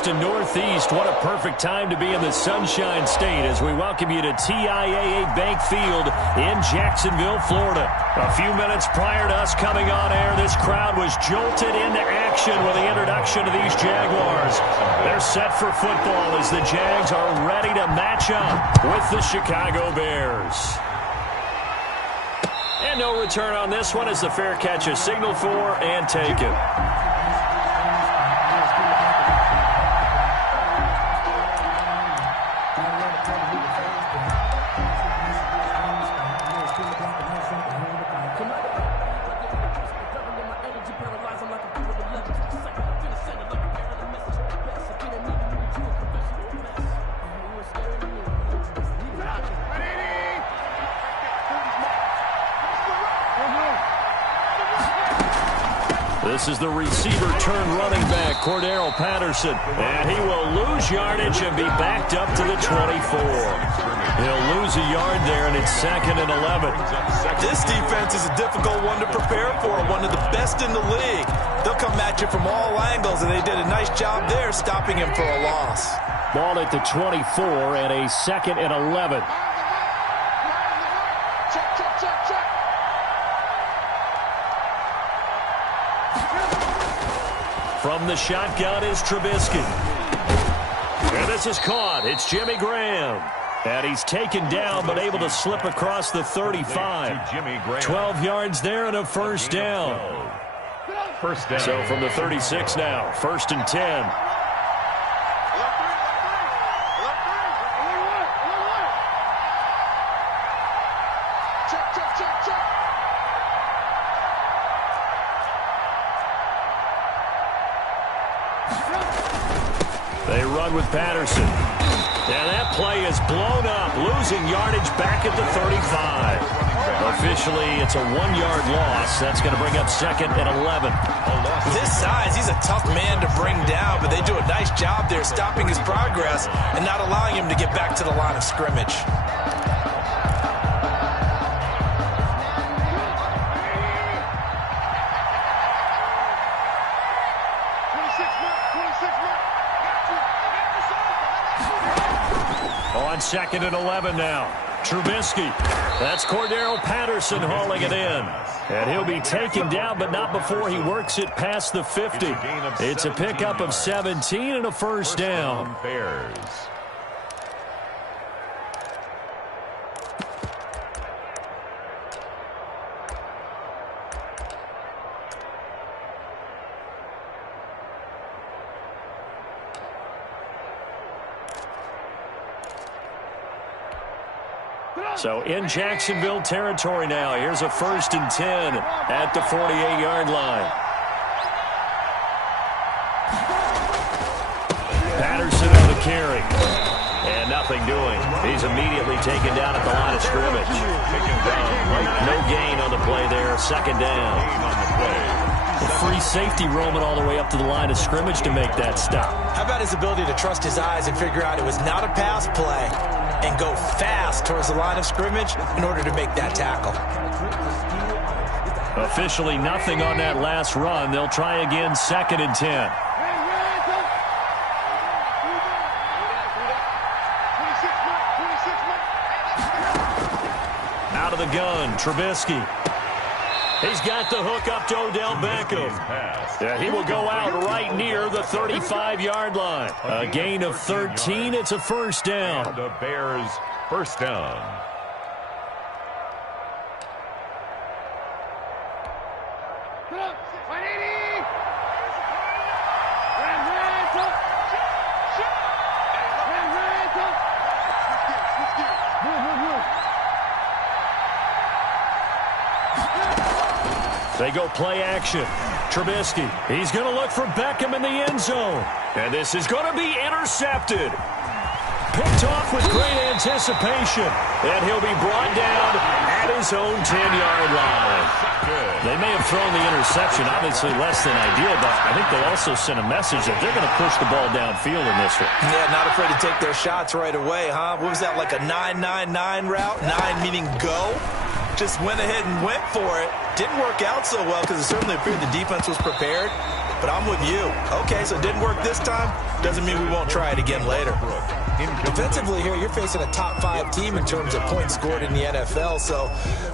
Austin Northeast. What a perfect time to be in the Sunshine State as we welcome you to TIAA Bank Field in Jacksonville, Florida. A few minutes prior to us coming on air, this crowd was jolted into action with the introduction of these Jaguars. They're set for football as the Jags are ready to match up with the Chicago Bears. And no return on this one as the fair catch is signaled for and taken. This is the receiver turned running back, Cordero Patterson. And he will lose yardage and be backed up to the 24. He'll lose a yard there, and it's 2nd and 11. This defense is a difficult one to prepare for, one of the best in the league. They'll come at you from all angles, and they did a nice job there stopping him for a loss. Ball at the 24 and a 2nd and 11. From the shotgun is Trubisky. And this is caught. It's Jimmy Graham. And he's taken down but able to slip across the 35. 12 yards there and a first down. So from the 36 now, 1st and 10. They run with Patterson. And that play is blown up, losing yardage back at the 35. Officially, it's a 1-yard loss. That's going to bring up 2nd and 11. This size, he's a tough man to bring down, but they do a nice job there stopping his progress and not allowing him to get back to the line of scrimmage. On 2nd and 11 now. Trubisky. That's Cordero Patterson hauling it in. And he'll be taken down, but not before he works it past the 50. It's a pickup of 17 and a first down. So in Jacksonville territory now. Here's a 1st and 10 at the 48-yard line. Patterson on the carry. And nothing doing. He's immediately taken down at the line of scrimmage. No gain on the play there. 2nd down. The free safety roaming all the way up to the line of scrimmage to make that stop. How about his ability to trust his eyes and figure out it was not a pass play and go fast towards the line of scrimmage in order to make that tackle. Officially nothing on that last run. They'll try again, 2nd and 10. Out of the gun, Trubisky. He's got the hook up to Odell Beckham. Yeah, he will go out right near the 35-yard line. A gain of 13. It's a first down. The Bears' first down. They go play action. Trubisky. He's going to look for Beckham in the end zone. And this is going to be intercepted. Picked off with great anticipation. And he'll be brought down at his own 10-yard line. They may have thrown the interception, obviously less than ideal, but I think they also sent a message that they're going to push the ball downfield in this one. Yeah, not afraid to take their shots right away, huh? What was that, like a 9-9-9 route? 9 meaning go? Just went ahead and went for it. Didn't work out so well because it certainly appeared the defense was prepared. but I'm with you. Okay, so it didn't work this time. Doesn't mean we won't try it again later. Defensively here, you're facing a top-5 team in terms of points scored in the NFL, so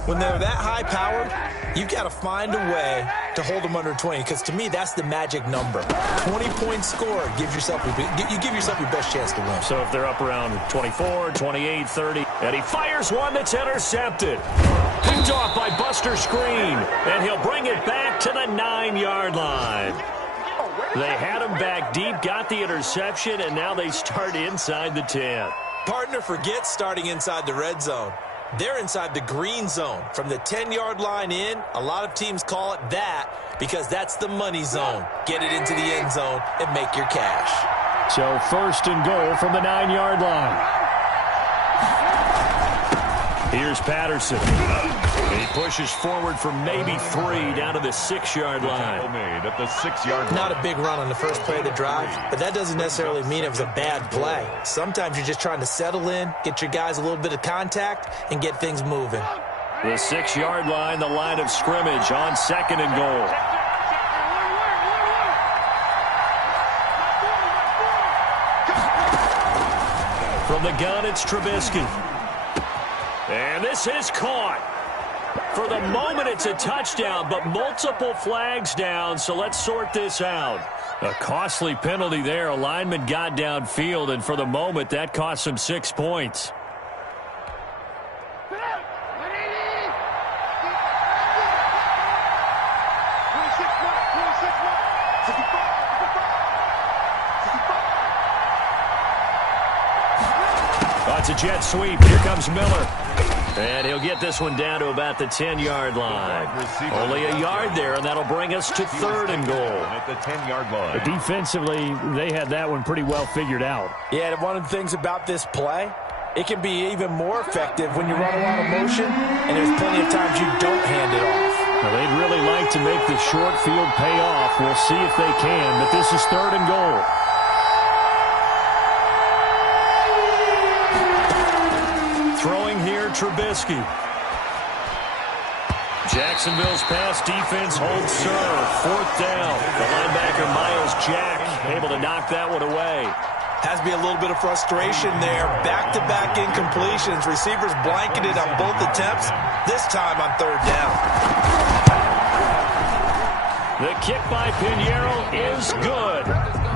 when they're that high-powered, you've got to find a way to hold them under 20, because to me, that's the magic number. 20 points scored gives yourself you give yourself your best chance to win. So if they're up around 24, 28, 30, and he fires one that's intercepted. Picked off by Buster Screen, and he'll bring it back to the 9-yard line. They had him back deep, got the interception, and now they start inside the 10. Partner, forget starting inside the red zone. They're inside the green zone. From the 10-yard line in, a lot of teams call it that because that's the money zone. Get it into the end zone and make your cash. So first and goal from the 9-yard line. Here's Patterson. He pushes forward for maybe 3 down to the 6-yard line. Made at the 6-yard line. Not a big run on the first play of the drive, but that doesn't necessarily mean it was a bad play. Sometimes you're just trying to settle in, get your guys a little bit of contact, and get things moving. The 6-yard line, the line of scrimmage on second and goal. From the gun, it's Trubisky. And this is caught. For the moment, it's a touchdown, but multiple flags down, so let's sort this out. A costly penalty there. A lineman got downfield, and for the moment, that cost him 6 points. It's a jet sweep. Here comes Miller. And he'll get this one down to about the 10-yard line. Only a yard there, and that'll bring us to third and goal. At the 10-yard line. But defensively, they had that one pretty well figured out. Yeah, and one of the things about this play, it can be even more effective when you run a lot of motion, and there's plenty of times you don't hand it off. Now, they'd really like to make the short field pay off. We'll see if they can, but this is third and goal. Throwing here, Trubisky. Jacksonville's pass defense holds serve. Fourth down. The linebacker, Miles Jack, able to knock that one away. Has to be a little bit of frustration there. Back-to-back incompletions. Receivers blanketed on both attempts, this time on third down. The kick by Pinheiro is good.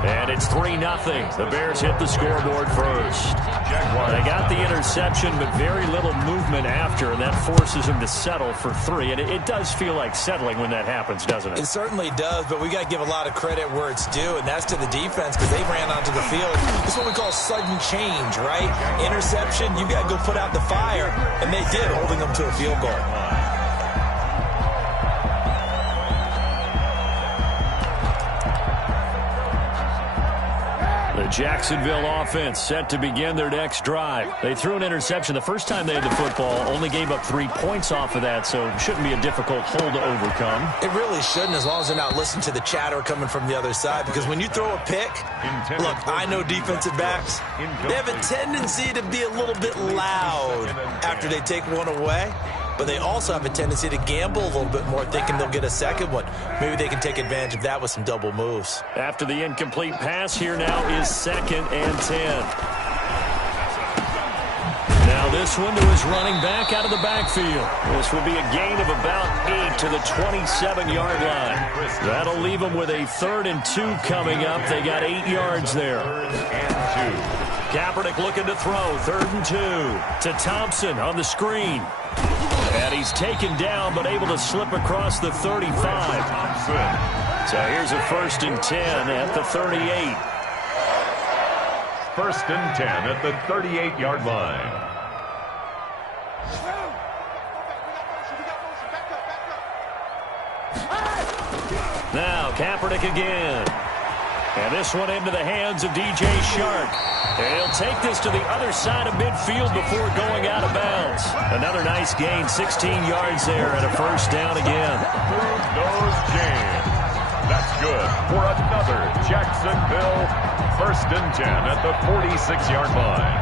And it's 3-0. The Bears hit the scoreboard first. They got the interception, but very little movement after, and that forces them to settle for 3. And it does feel like settling when that happens, doesn't it? It certainly does, but we got to give a lot of credit where it's due, and that's to the defense because they ran onto the field. This is what we call sudden change, right? Interception, you got to go put out the fire, and they did, holding them to a field goal. The Jacksonville offense set to begin their next drive. They threw an interception the first time they had the football, only gave up 3 points off of that, so it shouldn't be a difficult hole to overcome. It really shouldn't, as long as they're not listening to the chatter coming from the other side, because when you throw a pick, look, I know defensive backs, they have a tendency to be a little bit loud after they take one away. But they also have a tendency to gamble a little bit more, thinking they'll get a second one. Maybe they can take advantage of that with some double moves. After the incomplete pass, here now is 2nd and 10. Now this one to his running back out of the backfield. This will be a gain of about 8 to the 27-yard line. That'll leave them with a 3rd and 2 coming up. They got 8 yards there. 3rd and 2. Kaepernick looking to throw. 3rd and 2 to Thompson on the screen. And he's taken down, but able to slip across the 35. So here's a 1st and 10 at the 38. 1st and 10 at the 38-yard line. Now Kaepernick again. And this one into the hands of DJ Shark. And he'll take this to the other side of midfield before going out of bounds. Another nice gain, 16 yards there, and a 1st down again. Goes James. That's good for another Jacksonville 1st and 10 at the 46-yard line.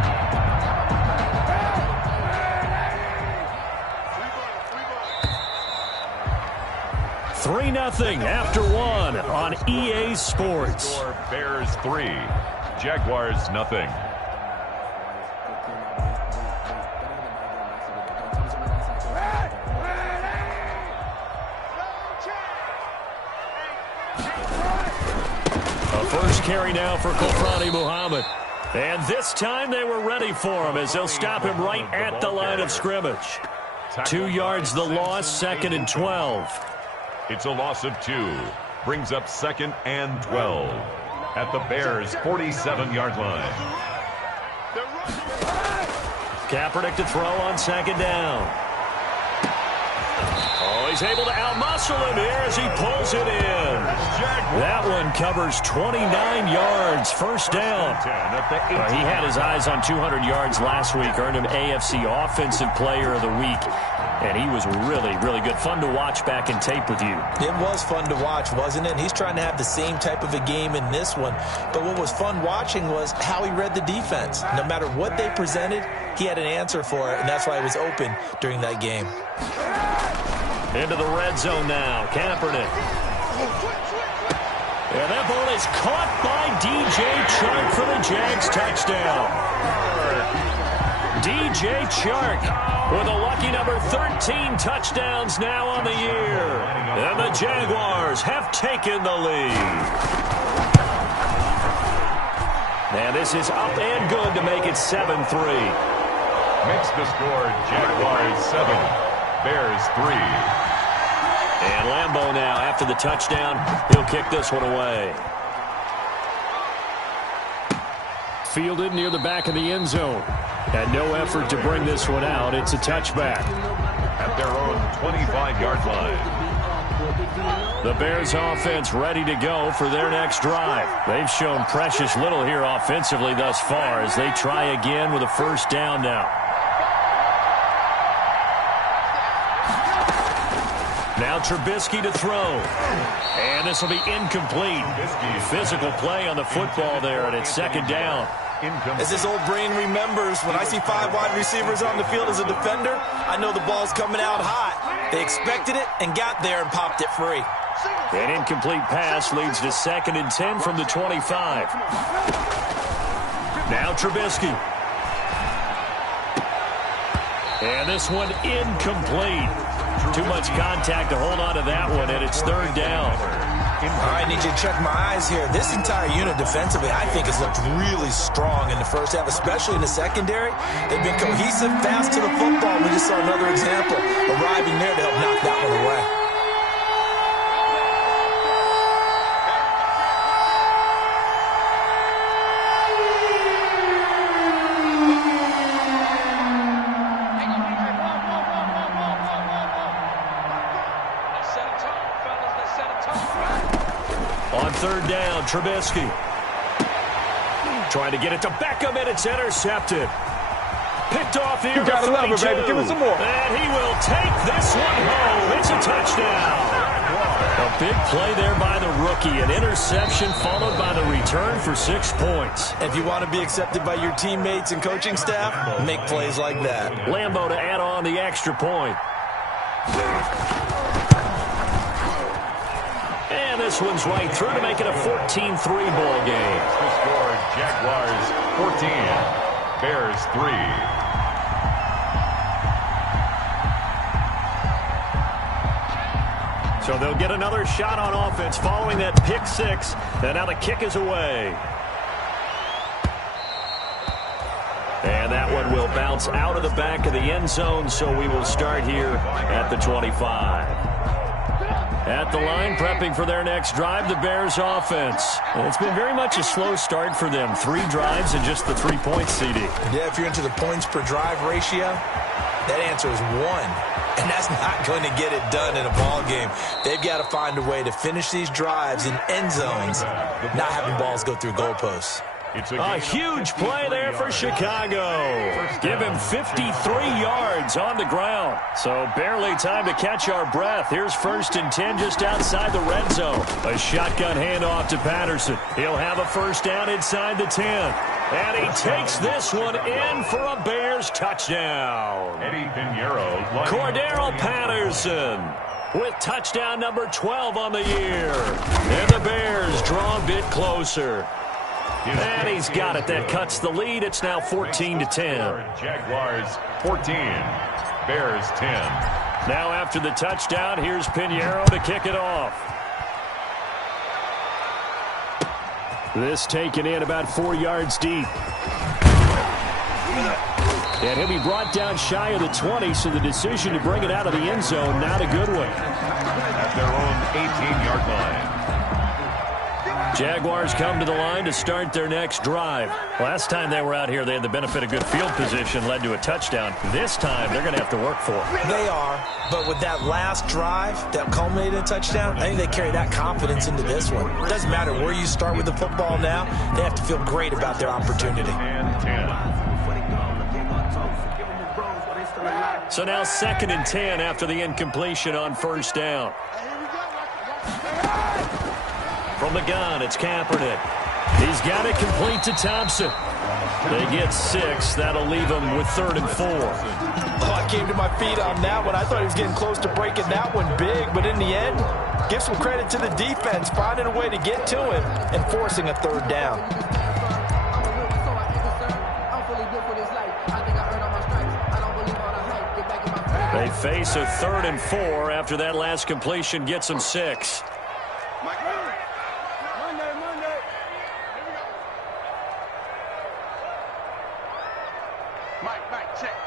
3-0 after one on EA Sports. Bears 3, Jaguars nothing. A first carry now for Kofrani Muhammad. And this time they were ready for him as they'll stop him right at the line of scrimmage. 2 yards the loss, 2nd and 12. It's a loss of 2. Brings up 2nd and 12 at the Bears' 47-yard line. Kaepernick to throw on 2nd down. Oh, he's able to outmuscle him here as he pulls it in. That one covers 29 yards, first down. He had his eyes on 200 yards last week, earned him AFC Offensive Player of the Week. And he was really, really good. Fun to watch back in tape with you. It was fun to watch, wasn't it? He's trying to have the same type of a game in this one. But what was fun watching was how he read the defense. No matter what they presented, he had an answer for it, and that's why he was open during that game. Into the red zone now. Kaepernick. And that ball is caught by DJ Chark for the Jags touchdown. DJ Chark with a lucky number 13 touchdowns now on the year. And the Jaguars have taken the lead. And this is up and good to make it 7-3. Makes the score Jaguars 7, Bears 3. And Lambeau now, after the touchdown, he'll kick this one away. Fielded near the back of the end zone. And no effort to bring this one out. It's a touchback. At their own 25-yard line. The Bears offense ready to go for their next drive. They've shown precious little here offensively thus far as they try again with a first down now. Now Trubisky to throw. And this will be incomplete. Physical play on the football there, and it's 2nd down. As his old brain remembers, when I see 5 wide receivers on the field as a defender, I know the ball's coming out hot. They expected it and got there and popped it free. An incomplete pass leads to 2nd and 10 from the 25. Now Trubisky. And this one incomplete. Too much contact to hold on to that one, and it's 3rd down. All right, I need you to check my eyes here. This entire unit defensively, I think, has looked really strong in the first half, especially in the secondary. They've been cohesive, fast to the football. We just saw another example arriving there to help knock that one away. On 3rd down, Trubisky. Trying to get it to Beckham, and it's intercepted. Picked off here. You gotta love it, baby. Give us some more. And he will take this one home. It's a touchdown. A big play there by the rookie. An interception followed by the return for 6 points. If you want to be accepted by your teammates and coaching staff, make plays like that. Lambeau to add on the extra point. And this one's right through to make it a 14-3 ball game. The score, Jaguars 14, Bears 3. So they'll get another shot on offense following that pick 6. And now the kick is away. And that one will bounce out of the back of the end zone, so we will start here at the 25. At the line, prepping for their next drive, the Bears offense. And it's been very much a slow start for them. 3 drives and just the 3 points, CD. Yeah, if you're into the points per drive ratio, that answer is 1. And that's not going to get it done in a ball game. They've got to find a way to finish these drives in end zones, not having balls go through goalposts. A huge play there for Chicago. Give him 53 yards on the ground. So barely time to catch our breath. Here's 1st and 10 just outside the red zone. A shotgun handoff to Patterson. He'll have a first down inside the 10. And he takes this one in for a Bears touchdown. Eddie Pinheiro. Cordero Patterson. with touchdown number 12 on the year. And the Bears draw a bit closer. And he's got it. That cuts the lead. It's now 14-10. Jaguars 14, Bears 10. Now after the touchdown, here's Pinheiro to kick it off. This taken in about 4 yards deep. And he'll be brought down shy of the 20, so the decision to bring it out of the end zone, not a good one. At their own 18-yard line. Jaguars come to the line to start their next drive. Last time they were out here, they had the benefit of good field position, led to a touchdown. This time, they're going to have to work for it. They are, but with that last drive that culminated in a touchdown, I think they carry that confidence into this one. It doesn't matter where you start with the football now. They have to feel great about their opportunity. And 10. So now 2nd and 10 after the incompletion on first down. From the gun, it's Kaepernick. He's got it complete to Thompson. They get 6. That'll leave him with 3rd and 4. Oh, I came to my feet on that one. I thought he was getting close to breaking that one big, but in the end, give some credit to the defense, finding a way to get to him and forcing a 3rd down. They face a 3rd and 4 after that last completion gets them 6.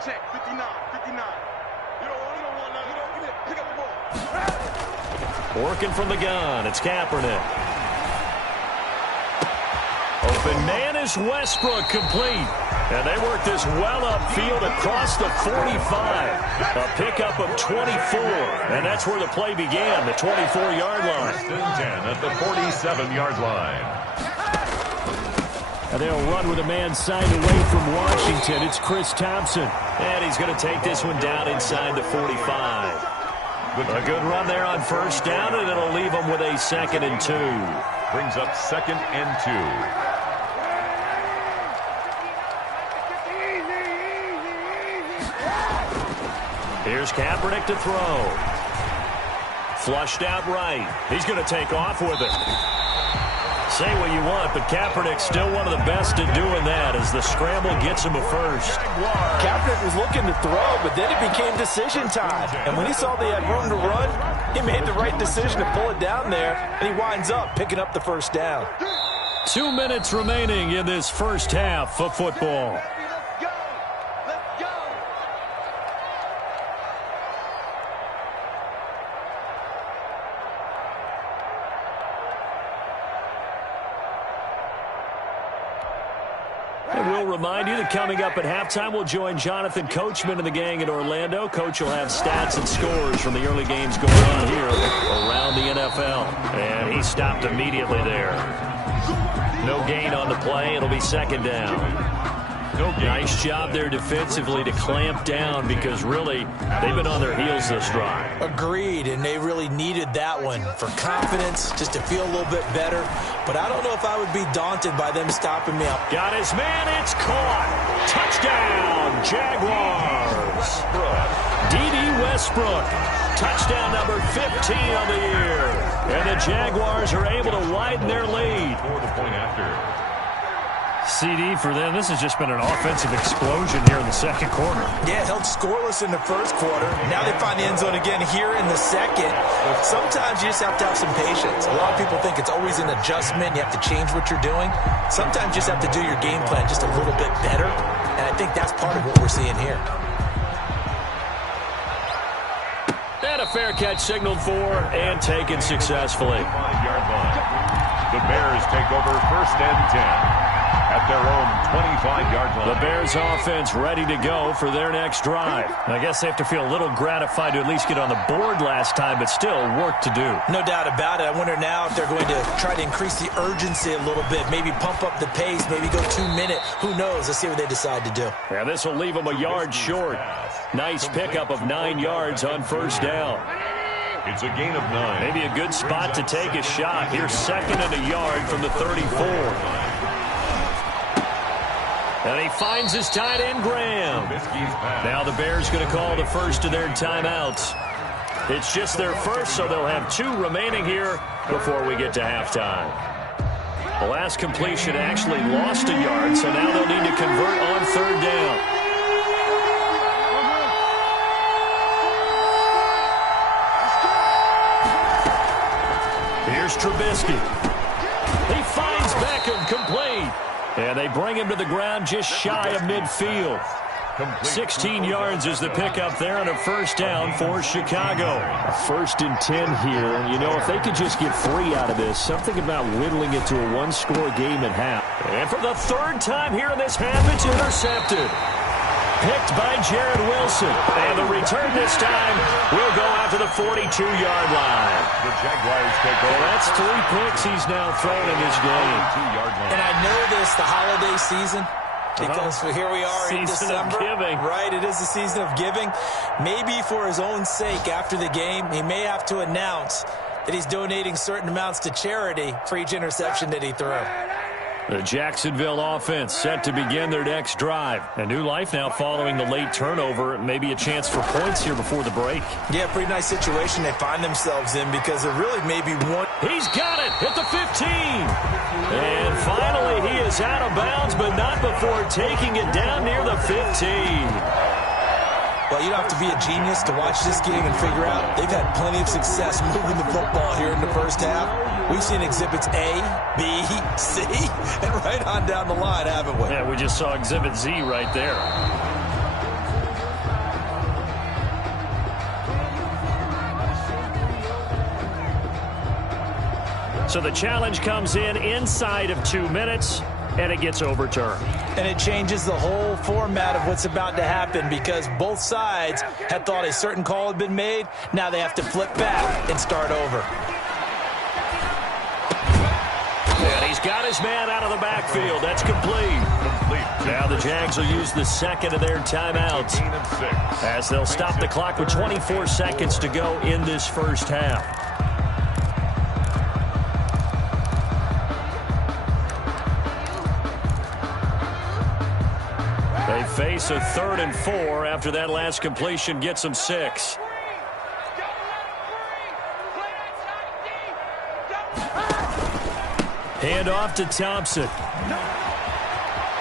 Check, 59. You don't want none. Pick up the ball. Working from the gun, it's Kaepernick. Open man is Westbrook, complete. And they work this well upfield across the 45. A pickup of 24. And that's where the play began, the 24-yard line. 10 at the 47-yard line. And they'll run with a man signed away from Washington. It's Chris Thompson. And he's going to take this one down inside the 45. A good run there on first down, and it'll leave them with a 2nd and 2. Brings up 2nd and 2. Here's Kaepernick to throw. Flushed out right. He's going to take off with it. Say what you want, but Kaepernick's still one of the best at doing that as the scramble gets him a first. Kaepernick was looking to throw, but then it became decision time. And when he saw they had room to run, he made the right decision to pull it down there, and he winds up picking up the first down. 2 minutes remaining in this first half of football. We'll remind you that coming up at halftime, we'll join Jonathan Coachman and the gang in Orlando. Coach will have stats and scores from the early games going on here around the NFL. And he stopped immediately there. No gain on the play. It'll be 2nd down. Nice job there defensively to clamp down because really they've been on their heels this drive. Agreed, and they really needed that one for confidence, just to feel a little bit better. But I don't know if I would be daunted by them stopping me up. Got his man, it's caught. Touchdown, Jaguars. D.D. Westbrook, touchdown number 15 on the year. And the Jaguars are able to widen their lead. For the point after. CD for them. This has just been an offensive explosion here in the second quarter. Yeah, held scoreless in the first quarter. Now they find the end zone again here in the second. Sometimes you just have to have some patience. A lot of people think it's always an adjustment. You have to change what you're doing. Sometimes you just have to do your game plan just a little bit better. And I think that's part of what we're seeing here. And a fair catch signaled for and taken successfully. 5-yard line. The Bears take over 1st and 10. At their own 25-yard line. The Bears offense ready to go for their next drive. I guess they have to feel a little gratified to at least get on the board last time, but still work to do. No doubt about it. I wonder now if they're going to try to increase the urgency a little bit, maybe pump up the pace, maybe go 2 minute. Who knows? Let's see what they decide to do. Yeah, this will leave them a yard short. Nice pickup of 9 yards on first down. It's a gain of 9. Maybe a good spot to take a shot. Here's 2nd and a yard from the 34. And he finds his tight end, Graham. Now the Bears going to call the first of their timeouts. It's just their first, so they'll have 2 remaining here before we get to halftime. The last completion actually lost a yard, so now they'll need to convert on 3rd down. Here's Trubisky. He finds Beckham, complete. And they bring him to the ground just shy of midfield. 16 yards is the pickup there and a 1st down for Chicago. 1st and 10 here. And, you know, if they could just get 3 out of this, something about whittling it to a 1-score game at half. And for the 3rd time here in this half, it's intercepted. Picked by Jared Wilson. And the return this time will go out to the 42-yard line. The Jaguars take over. Well, that's 3 picks he's now thrown in this game. And I know this, the holiday season, because here we are in December. Season of giving. Right, it is the season of giving. Maybe for his own sake after the game, he may have to announce that he's donating certain amounts to charity for each interception that he threw. The Jacksonville offense set to begin their next drive. A new life now following the late turnover. Maybe a chance for points here before the break. Yeah, pretty nice situation they find themselves in because there really may be one. He's got it at the 15. And finally he is out of bounds, but not before taking it down near the 15. Well, you don't have to be a genius to watch this game and figure out they've had plenty of success moving the football here in the first half. We've seen exhibits A, B, C, and right on down the line, haven't we? Yeah, we just saw exhibit Z right there. So the challenge comes in inside of 2 minutes, and it gets overturned. And it changes the whole format of what's about to happen because both sides had thought a certain call had been made. Now they have to flip back and start over. And he's got his man out of the backfield. That's complete. Now the Jags will use the 2nd of their timeouts as they'll stop the clock with 24 seconds to go in this first half. They face a 3rd and 4 after that last completion gets them 6. Hand off to Thompson.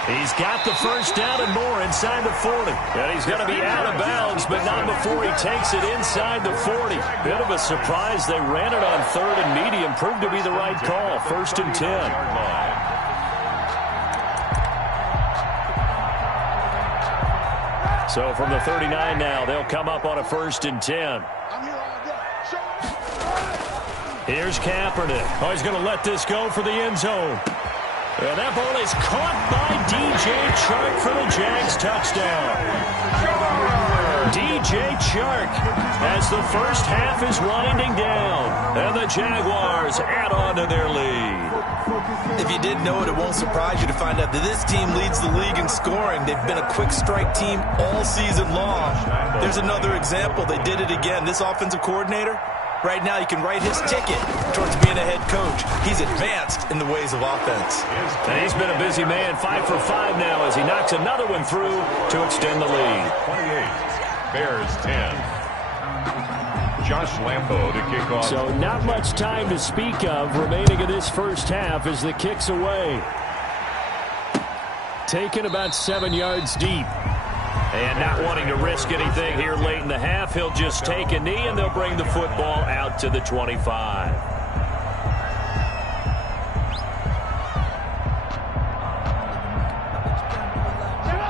He's got the 1st down and more inside the 40. And he's going to be out of bounds, but not before he takes it inside the 40. Bit of a surprise. They ran it on 3rd and medium. Proved to be the right call. 1st and 10. So from the 39 now, they'll come up on a 1st and 10. Here's Kaepernick. Oh, he's going to let this go for the end zone. And that ball is caught by DJ Chark for the Jags touchdown. DJ Chark as the first half is winding down. And the Jaguars add on to their lead. If you didn't know it, it won't surprise you to find out that this team leads the league in scoring. They've been a quick strike team all season long. There's another example. They did it again. This offensive coordinator, right now, you can write his ticket towards being a head coach. He's advanced in the ways of offense. And he's been a busy man, 5 for 5 now as he knocks another one through to extend the lead. 28, Bears 10. Josh Lambo to kick off. So not much time to speak of remaining in this first half as the kick's away. Taken about 7 yards deep. And not wanting to risk anything here late in the half, he'll just take a knee and they'll bring the football out to the 25.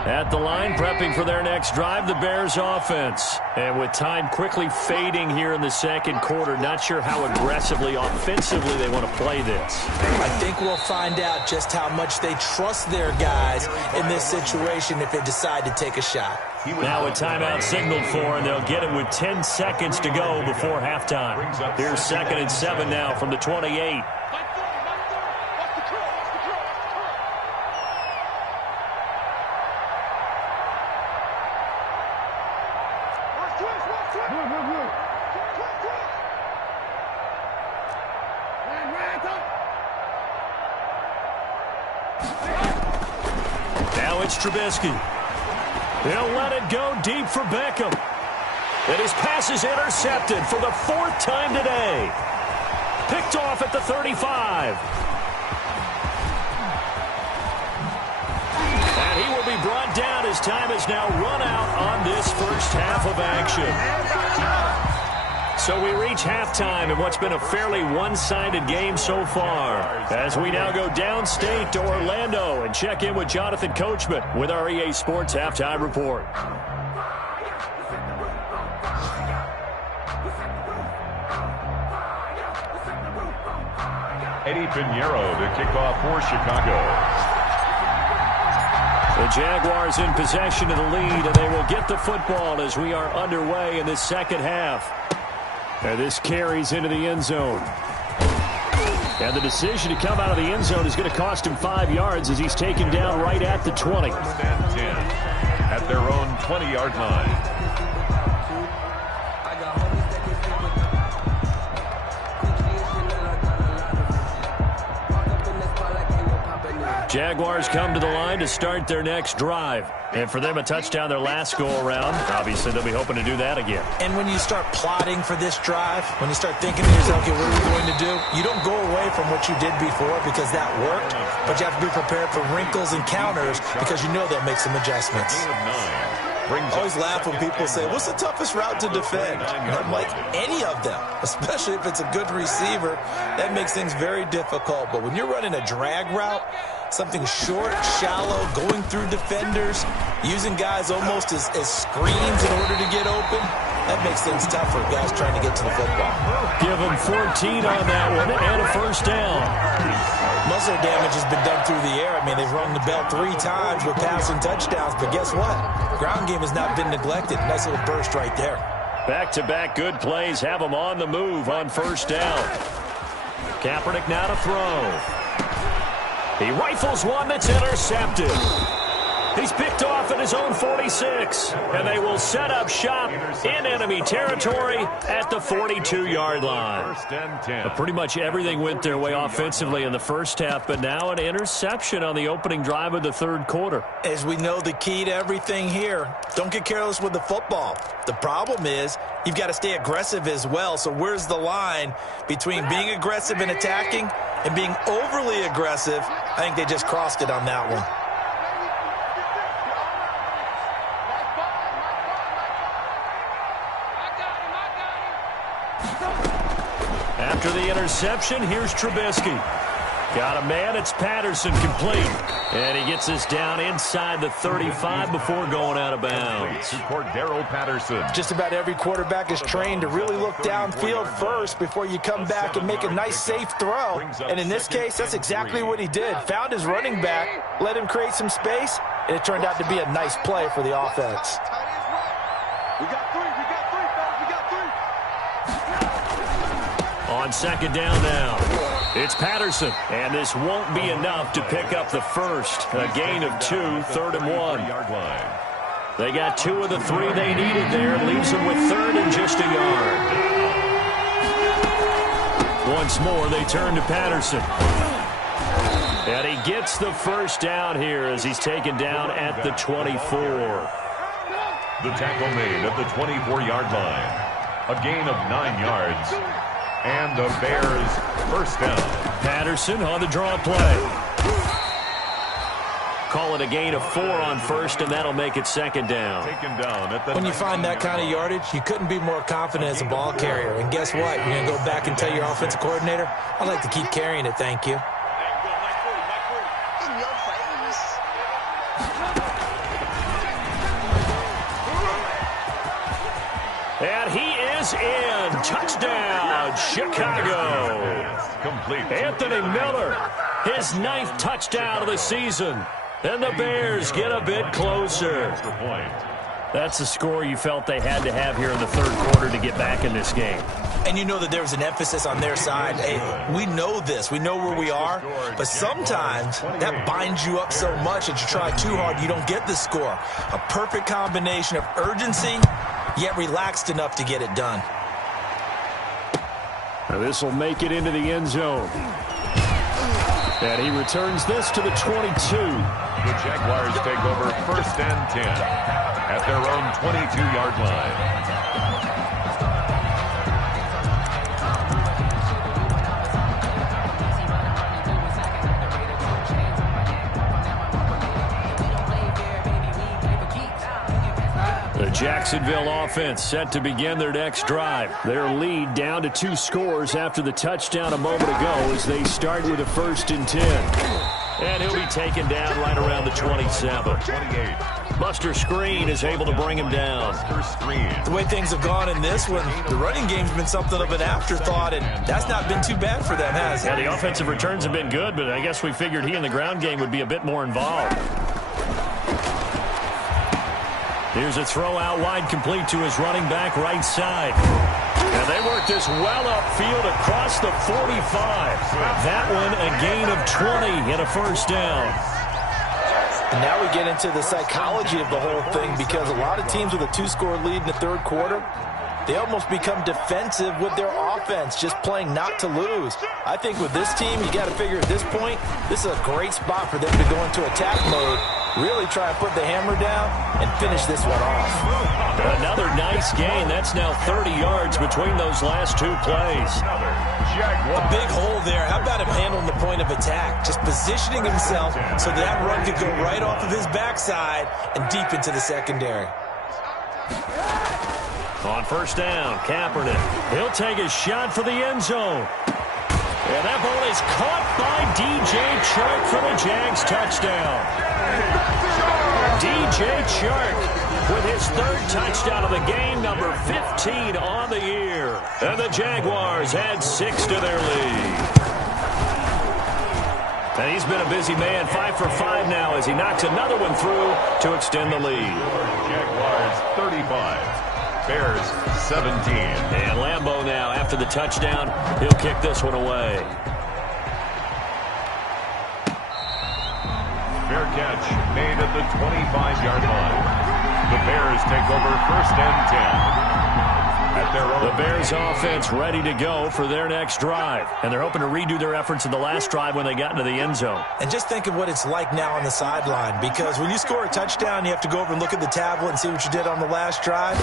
At the line, prepping for their next drive, the Bears offense. And with time quickly fading here in the second quarter, not sure how aggressively, offensively they want to play this. I think we'll find out just how much they trust their guys in this situation if they decide to take a shot. Now a timeout signaled for, and they'll get it with 10 seconds to go before halftime. Here's 2nd and 7 now from the 28. Now it's Trubisky. They'll let it go deep for Beckham. And his pass is intercepted for the 4th time today. Picked off at the 35. And he will be brought down as time has now run out on this first half of action. So we reach halftime in what's been a fairly one-sided game so far. As we now go downstate to Orlando and check in with Jonathan Coachman with our EA Sports Halftime Report. Eddie Pinheiro to kick off for Chicago. The Jaguars in possession of the lead, and they will get the football as we are underway in this second half. And this carries into the end zone. And the decision to come out of the end zone is going to cost him 5 yards as he's taken down right at the 20. First and 10 at their own 20-yard line. Jaguars come to the line to start their next drive. And for them, a touchdown their last go-around. Obviously, they'll be hoping to do that again. And when you start plotting for this drive, when you start thinking to yourself, okay, what are we going to do? You don't go away from what you did before because that worked, but you have to be prepared for wrinkles and counters because you know they'll make some adjustments. I always laugh when people say, what's the toughest route to defend? And I'm like, any of them, especially if it's a good receiver. That makes things very difficult. But when you're running a drag route, something short, shallow, going through defenders, using guys almost as screens in order to get open, that makes things tough for guys trying to get to the football. Give them 14 on that one and a first down. Most of the damage has been done through the air. I mean, they've rung the bell 3 times with passing touchdowns, but guess what? Ground game has not been neglected. Nice little burst right there. Back-to-back good plays have them on the move on first down. Kaepernick now to throw. He rifles one that's intercepted. He's picked off at his own 46, and they will set up shop in enemy territory at the 42-yard line. First and 10. Pretty much everything went their way offensively in the first half, but now an interception on the opening drive of the third quarter. As we know, the key to everything here, don't get careless with the football. The problem is you've got to stay aggressive as well. So where's the line between being aggressive and attacking and being overly aggressive? I think they just crossed it on that one. After the interception, here's Trubisky. Got a man, it's Patterson complete. And he gets us down inside the 35 before going out of bounds. To Cordero Patterson. Just about every quarterback is trained to really look downfield first before you come back and make a nice, safe throw. And in this case, that's exactly what he did. Found his running back, let him create some space, and it turned out to be a nice play for the offense. We got 3, fellas, we got 3. On second down now, it's Patterson, and this won't be enough to pick up the first. A gain of 2, 3rd and 1. They got 2 of the 3 they needed there, leaves them with 3rd and just a yard. Once more, they turn to Patterson. And he gets the first down here as he's taken down at the 24. The tackle made at the 24-yard line. A gain of 9 yards. And the Bears first down. Patterson on the draw play. Call it a gain of 4 on first, and that'll make it second down. Taken down at the When you find that kind of yardage, you couldn't be more confident as a ball carrier. And guess what? You're going to go back and tell your offensive coordinator, I'd like to keep carrying it, thank you. And he is in. Touchdown, Chicago. Complete. Anthony Miller, his 9th touchdown of the season. And the Bears get a bit closer. That's the score you felt they had to have here in the third quarter to get back in this game. And you know that there was an emphasis on their side. Hey, we know this. We know where we are. But sometimes that binds you up so much that you try too hard, you don't get the score. A perfect combination of urgency, yet relaxed enough to get it done. Now this will make it into the end zone. And he returns this to the 22. The Jaguars take over first and 10 at their own 22-yard line. The Jacksonville offense set to begin their next drive. Their lead down to 2 scores after the touchdown a moment ago as they start with a 1st and 10. And he'll be taken down right around the 27. 28. Buster Screen is able to bring him down. The way things have gone in this one, the running game's been something of an afterthought, and that's not been too bad for them, has it? Yeah, the offensive returns have been good, but I guess we figured he in the ground game would be a bit more involved. Here's a throw out wide, complete to his running back right side. And they work this well upfield across the 45. That one a gain of 20 and a 1st down. And now we get into the psychology of the whole thing, because a lot of teams with a 2-score lead in the 3rd quarter, they almost become defensive with their offense, just playing not to lose. I think with this team, you got to figure at this point, this is a great spot for them to go into attack mode, really try and put the hammer down and finish this one off. Another nice gain. That's now 30 yards between those last 2 plays. A big hole there. How about him handling the point of attack? Just positioning himself so that run could go right off of his backside and deep into the secondary. On 1st down, Kaepernick. He'll take a shot for the end zone. And that ball is caught by D.J. Chark for the Jags touchdown. D.J. Chark with his 3rd touchdown of the game, number 15 on the year. And the Jaguars add 6 to their lead. And he's been a busy man, 5 for 5 now as he knocks another one through to extend the lead. Jaguars 35. Bears 17. And Lambeau now, after the touchdown, he'll kick this one away. Fair catch made at the 25-yard line. The Bears take over 1st and 10. At their own. The Bears offense ready to go for their next drive. And they're hoping to redo their efforts in the last drive when they got into the end zone. And just think of what it's like now on the sideline, because when you score a touchdown, you have to go over and look at the tablet and see what you did on the last drive.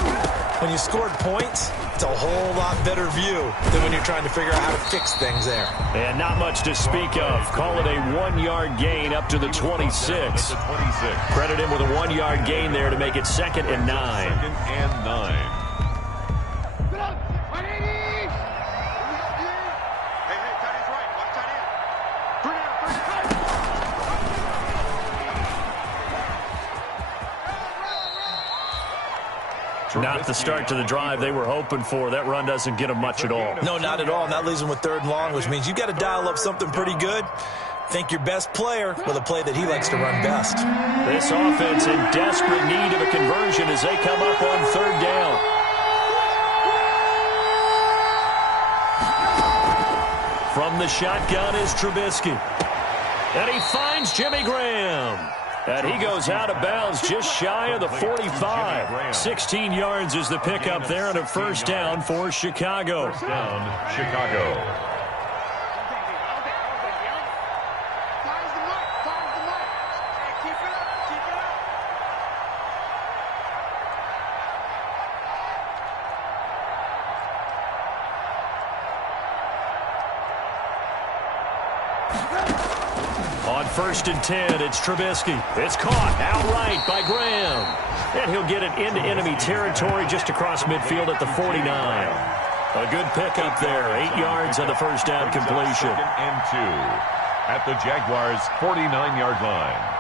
When you scored points, it's a whole lot better view than when you're trying to figure out how to fix things there. And not much to speak of. Call it a 1-yard gain up to the 26. Credit him with a 1-yard gain there to make it 2nd and 9. 2nd and 9. Not the start to the drive they were hoping for. That run doesn't get them much at all. No, not at all. And that leaves them with 3rd and long, which means you've got to dial up something pretty good. Think your best player with a play that he likes to run best. This offense in desperate need of a conversion as they come up on 3rd down. From the shotgun is Trubisky. And he finds Jimmy Graham. And he goes out of bounds just shy of the 45. 16 yards is the pickup there and a 1st down for Chicago. 1st down, Chicago. On 1st and 10, it's Trubisky. It's caught outright by Graham. And he'll get it into enemy territory just across midfield at the 49. A good pickup there. 8 yards on the 1st down completion. 2nd and 2 at the Jaguars' 49-yard line.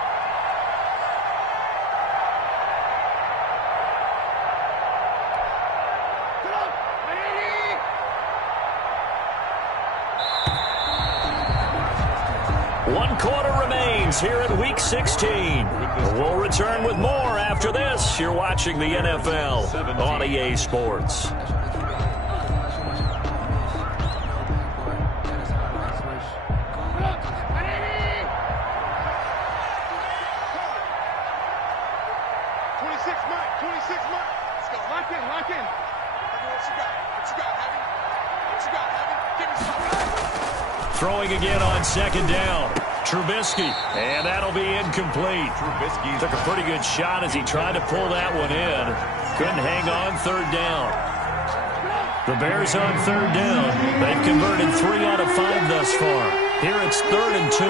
Here in Week 16. We'll return with more after this. You're watching the NFL on EA Sports. Lock in. What you got? What you got, Heavy? Throwing again on second down. Trubisky, and that'll be incomplete. Trubisky took a pretty good shot as he tried to pull that one in. Couldn't hang on third down. The Bears on third down. They've converted 3 out of 5 thus far. Here it's 3rd and 2.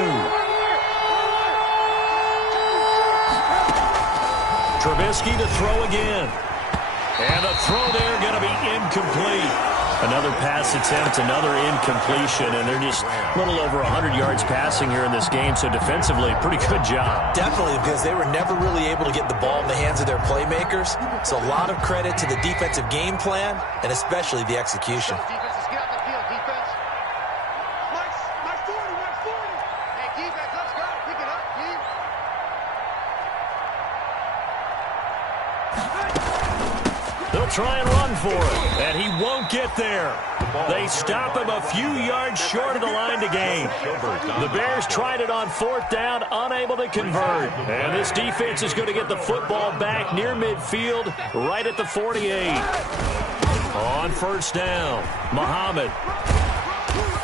Trubisky to throw again. And the throw there going to be incomplete. Another pass attempt, another incompletion, and they're just a little over 100 yards passing here in this game, so defensively, pretty good job. Definitely, because they were never really able to get the ball in the hands of their playmakers, so a lot of credit to the defensive game plan, and especially the execution. Defenses, get out the field, defense. My 40. Hey, defense, let's go. Pick it up, Steve. They'll try and run for it, and he won't get there. They stop him a few yards short of the line to gain. The Bears tried it on 4th down, unable to convert. And this defense is going to get the football back near midfield, right at the 48. On 1st down, Muhammad.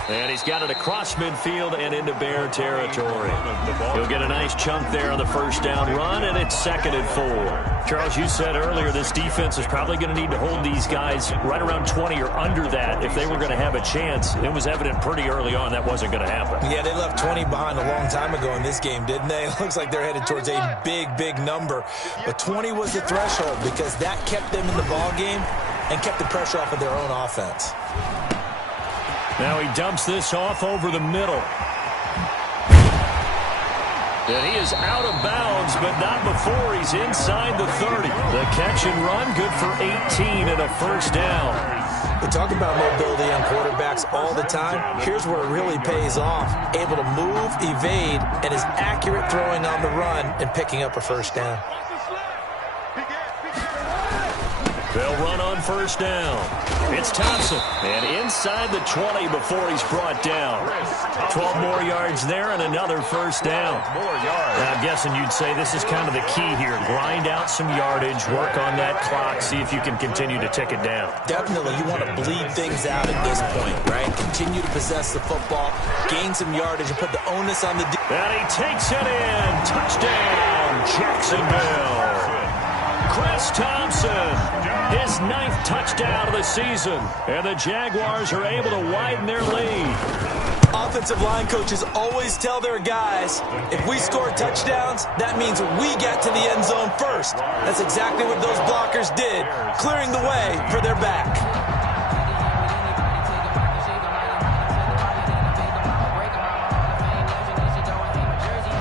And he's got it across midfield and into Bear territory. He'll get a nice chunk there on the 1st down run, and it's 2nd and 4. Charles, you said earlier this defense is probably going to need to hold these guys right around 20 or under that if they were going to have a chance. It was evident pretty early on that wasn't going to happen. Yeah, they left 20 behind a long time ago in this game, didn't they? It looks like they're headed towards a big number. But 20 was the threshold because that kept them in the ball game and kept the pressure off of their own offense. Now he dumps this off over the middle. And he is out of bounds, but not before he's inside the 30. The catch and run, good for 18 and a 1st down. We talk about mobility on quarterbacks all the time. Here's where it really pays off. Able to move, evade, and is accurate throwing on the run and picking up a 1st down. They'll run on 1st down. It's Thompson. And inside the 20 before he's brought down. 12 more yards there and another 1st down. Now, I'm guessing you'd say this is kind of the key here. Grind out some yardage, work on that clock, see if you can continue to tick it down. Definitely, you want to bleed things out at this point, right? Continue to possess the football, gain some yardage, and put the onus on the... And he takes it in. Touchdown, Jacksonville. Chris Thompson, his 9th touchdown of the season, and the Jaguars are able to widen their lead. Offensive line coaches always tell their guys, if we score touchdowns, that means we get to the end zone first. That's exactly what those blockers did, clearing the way for their back.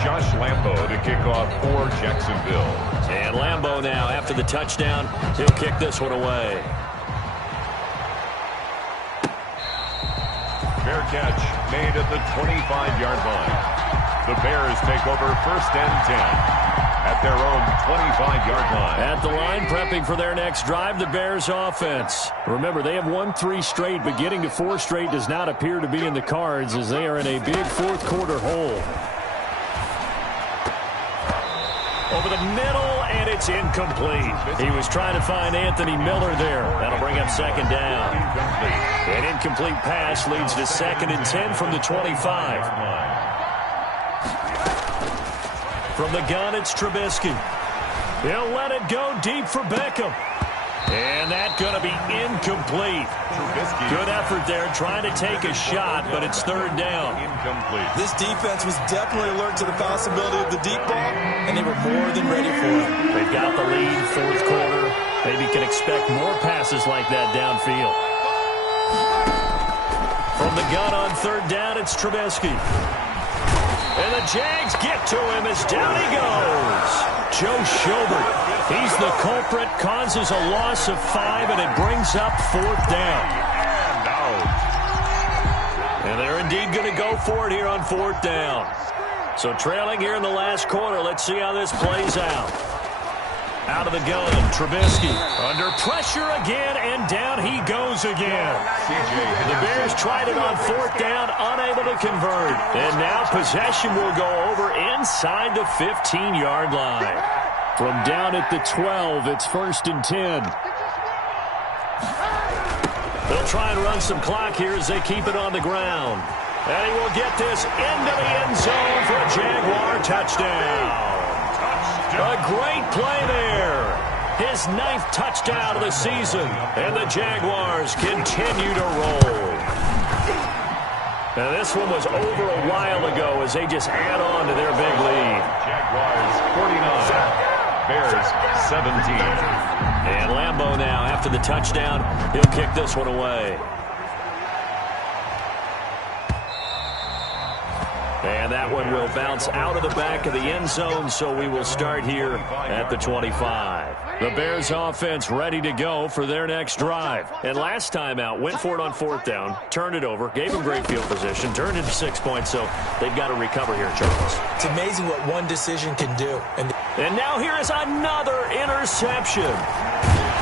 Josh Lambo to kick off for Jacksonville. And Lambo now, after the touchdown, he'll kick this one away. Fair catch made at the 25-yard line. The Bears take over 1st and 10 at their own 25-yard line. At the line, prepping for their next drive, the Bears offense. Remember, they have won 3 straight, but getting to 4 straight does not appear to be in the cards as they are in a big 4th quarter hole. Over the middle, and it's incomplete. He was trying to find Anthony Miller there. That'll bring up 2nd down. An incomplete pass leads to 2nd and 10 from the 25. From the gun, it's Trubisky. He'll let it go deep for Beckham. And that's going to be incomplete. Good effort there, trying to take a shot, but it's 3rd down. Incomplete. This defense was definitely alert to the possibility of the deep ball, and they were more than ready for it. They've got the lead, 4th quarter. Maybe can expect more passes like that downfield. From the gun on 3rd down, it's Trubisky. And the Jags get to him as down he goes. Joe Schobert. He's the culprit, causes a loss of 5, and it brings up 4th down. And out. And they're indeed going to go for it here on 4th down. So trailing here in the last quarter, let's see how this plays out. Out of the gun, Trubisky under pressure again, and down he goes again. The Bears tried it on 4th down, unable to convert. And now possession will go over inside the 15-yard line. From down at the 12, it's 1st and 10. They'll try and run some clock here as they keep it on the ground. And he will get this into the end zone for a Jaguar touchdown. A great play there. His 9th touchdown of the season. And the Jaguars continue to roll. Now this one was over a while ago as they just add on to their big lead. Jaguars 49, Bears 17. And Lambeau now, after the touchdown, he'll kick this one away. And that one will bounce out of the back of the end zone, so we will start here at the 25. The Bears offense ready to go for their next drive. And last time out, went for it on 4th down, turned it over, gave them great field position, turned into 6 points, so they've got to recover here, Charles. It's amazing what one decision can do. And now here is another interception.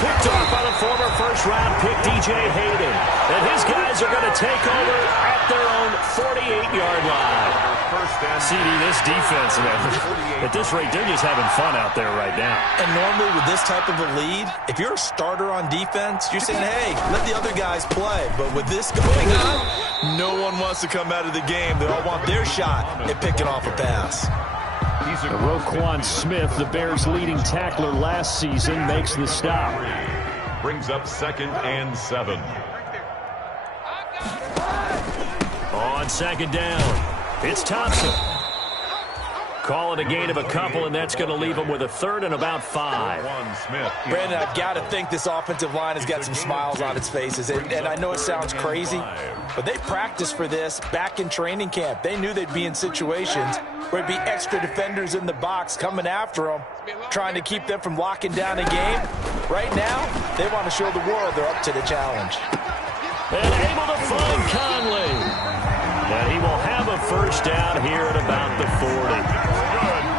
Picked off by the former first-round pick, DJ Hayden. And his guys are going to take over at their own 48-yard line. CD, this defense, man, at this rate, they're just having fun out there right now. And normally with this type of a lead, if you're a starter on defense, you're saying, hey, let the other guys play. But with this going on, no one wants to come out of the game. They all want their shot at picking off a pass. Roquan Smith, the Bears' leading tackler last season, makes the stop. Brings up 2nd and 7. On 2nd down, it's Thompson. Call it a gain of a couple, and that's going to leave them with a 3rd and about 5. Brandon, I've got to think this offensive line has got some smiles on its faces. And I know it sounds crazy, but they practiced for this back in training camp. They knew they'd be in situations where it'd be extra defenders in the box coming after them, trying to keep them from locking down a game. Right now, they want to show the world they're up to the challenge. And able to find Conley. And he will have a 1st down here at about the 40.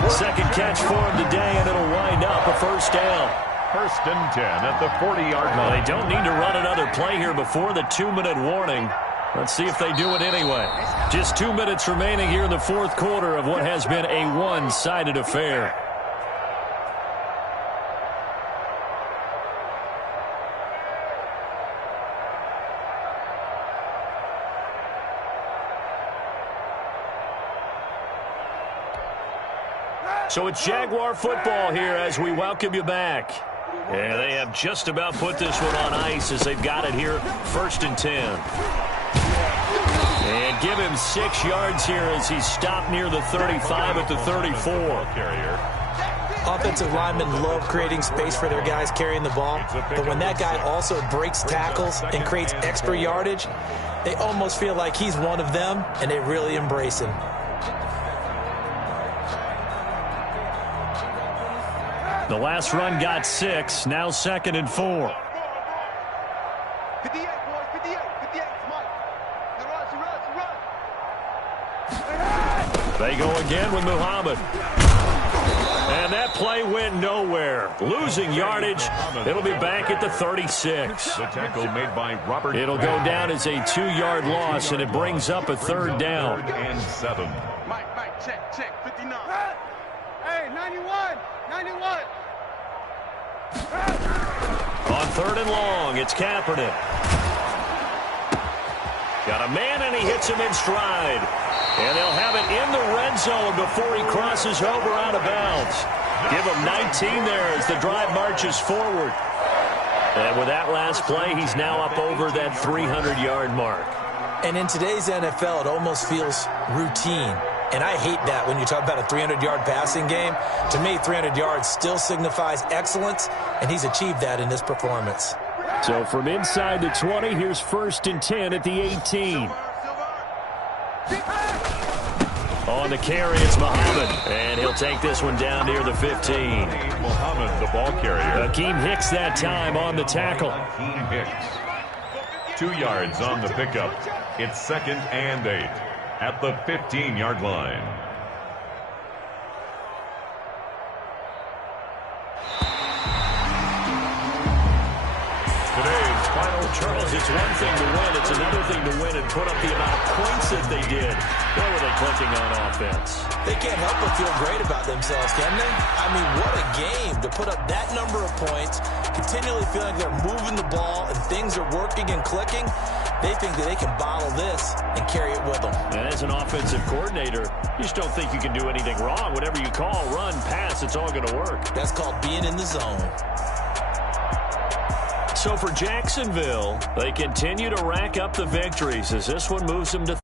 2nd catch for him today, and it'll wind up a 1st down. 1st and 10 at the 40-yard line. They don't need to run another play here before the 2-minute warning. Let's see if they do it anyway. Just 2 minutes remaining here in the 4th quarter of what has been a one-sided affair. So it's Jaguar football here as we welcome you back. And they have just about put this one on ice as they've got it here, 1st and 10. And give him 6 yards here as he's stopped near the 35 at the 34. Offensive linemen love creating space for their guys carrying the ball, but when that guy also breaks tackles and creates extra yardage, they almost feel like he's one of them, and they really embrace him. The last run got 6, now 2nd and 4. 58, boys, 58, 58, come on. Run. They go again with Muhammad. And that play went nowhere. Losing yardage. It'll be back at the 36. The tackle made by Robert. It'll go down as a 2-yard loss, and it brings up a 3rd down. 3rd and 7. Mike, check, 59. Hey, 91, 91. On 3rd and long, it's Kaepernick. Got a man, and he hits him in stride. And they'll have it in the red zone before he crosses over out of bounds. Give him 19 there as the drive marches forward. And with that last play, he's now up over that 300-yard mark. And in today's NFL, it almost feels routine. And I hate that when you talk about a 300-yard passing game. To me, 300 yards still signifies excellence, and he's achieved that in this performance. So from inside the 20, here's 1st and 10 at the 18. On the carry, it's Muhammad, and he'll take this one down near the 15. Muhammad, the ball carrier. Akeem Hicks that time on the tackle. Akeem Hicks. 2 yards on the pickup. It's 2nd and 8 at the 15-yard line. Today's final Charles, it's one thing to win. It's another thing to win and put up the amount of points that they did. Where were they clicking on offense? They can't help but feel great about themselves, can they? I mean, what a game to put up that number of points, continually feel like they're moving the ball and things are working and clicking. They think that they can bottle this and carry it with them. And as an offensive coordinator, you just don't think you can do anything wrong. Whatever you call, run, pass, it's all going to work. That's called being in the zone. So for Jacksonville, they continue to rack up the victories as this one moves them to